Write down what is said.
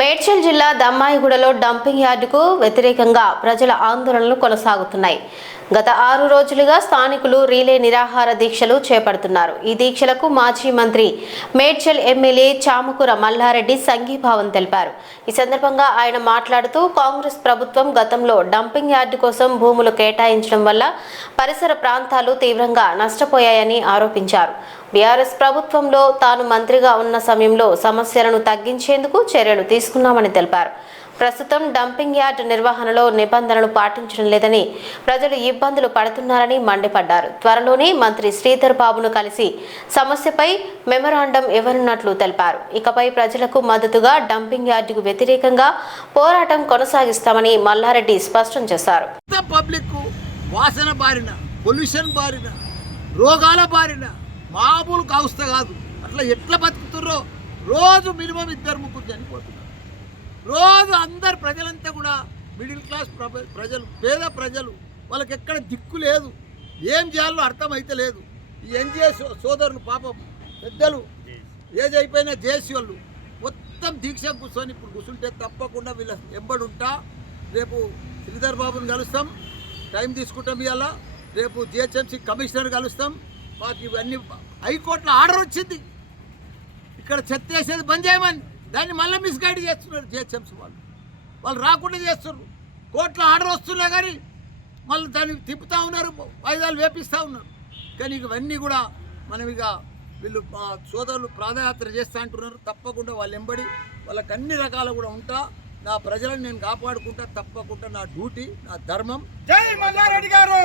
మేడ్చల్ జిల్లా దమ్మాయిగూడలో డంపింగ్ యార్డుకు వ్యతిరేకంగా ప్రజల ఆందోళనలు కొనసాగుతున్నాయి. గత 6 రోజులుగా స్థానికులు రీలే నిరాహార దీక్షలు చేపడుతున్నారు. ఈ దీక్షలకు మాజీ మంత్రి మేడ్చల్ ఎమ్మెల్యే చామకూర మల్లారెడ్డి సంఘీభావం తెలిపారు. ఈ సందర్భంగా ఆయన మాట్లాడుతూ కాంగ్రెస్ ప్రభుత్వం గతంలో డంపింగ్ యార్డు కోసం భూములు కేటాయించడం వల్ల పరిసర ప్రాంతాలు తీవ్రంగా నష్టపోయాయని ఆరోపించారు. బీఆర్ఎస్ ప్రభుత్వంలో తాను మంత్రిగా ఉన్న సమయంలో సమస్యలను తగ్గించేందుకు చర్యలు తీసుకున్నామని తెలిపారు. ప్రస్తుతం డంపింగ్ యార్డ్ నిర్వహణలో నిబంధనలు పాటించడం లేదని ప్రజలు ఇబ్బందులు పడుతున్నారని మండిపడ్డారు. త్వరలోనే మంత్రి శ్రీధర్ బాబును కలిసి సమస్యపై మెమరాండం ఇవ్వనున్నట్లు తెలిపారు. ఇకపై ప్రజలకు మద్దతుగా డంపింగ్ యార్డుకు వ్యతిరేకంగా పోరాటం కొనసాగిస్తామని మల్లారెడ్డి స్పష్టం చేశారు. వాసన బారిన, పొల్యూషన్ బారిన, రోగాల బారిన మామూలు కావస్థ కాదు. అట్లా ఎట్లా బతుకుతుర్రో రోజు మినిమం 2-3 చనిపోతున్నారు. రోజు అందరు ప్రజలంతా కూడా మిడిల్ క్లాస్ ప్రజలు, పేద ప్రజలు, వాళ్ళకి ఎక్కడ దిక్కు లేదు. ఏం చేయాలో అర్థమైతే లేదు. ఈ ఎన్జిఓ సోదరులు పాపం పెద్దలు ఏజ్ అయిపోయిన జేసీ వాళ్ళు మొత్తం దీక్ష కూర్చొని ఇప్పుడు కూర్చుంటే తప్పకుండా వీళ్ళ ఎంబడుంటా. రేపు శ్రీధర్ బాబుని కలుస్తాం, టైం తీసుకుంటాం. ఇవాళ రేపు జిహెచ్ఎంసీ కమిషనర్ కలుస్తాం. మాకు ఇవన్నీ హైకోర్టులో ఆర్డర్ వచ్చింది, ఇక్కడ చెత్త వేసేది బంద్ చేయమని. దాన్ని మళ్ళీ మిస్గైడ్ చేస్తున్నారు జిహెచ్ఎంసీ వాళ్ళు రాకుండా చేస్తున్నారు. కోర్టులో ఆర్డర్ వస్తున్నా కానీ మళ్ళీ దాన్ని తిప్పుతూ ఉన్నారు, వాయిదాలు వేపిస్తూ ఉన్నారు. కానీ ఇవన్నీ కూడా మనం ఇక వీళ్ళు సోదరులు పాదయాత్ర చేస్తూ అంటున్నారు. తప్పకుండా వాళ్ళు ఎంబడి వాళ్ళకి అన్ని రకాలు కూడా ఉంటా. నా ప్రజలను నేను కాపాడుకుంటా. తప్పకుండా నా డ్యూటీ, నా ధర్మం. జై మల్లారెడ్డి గారు.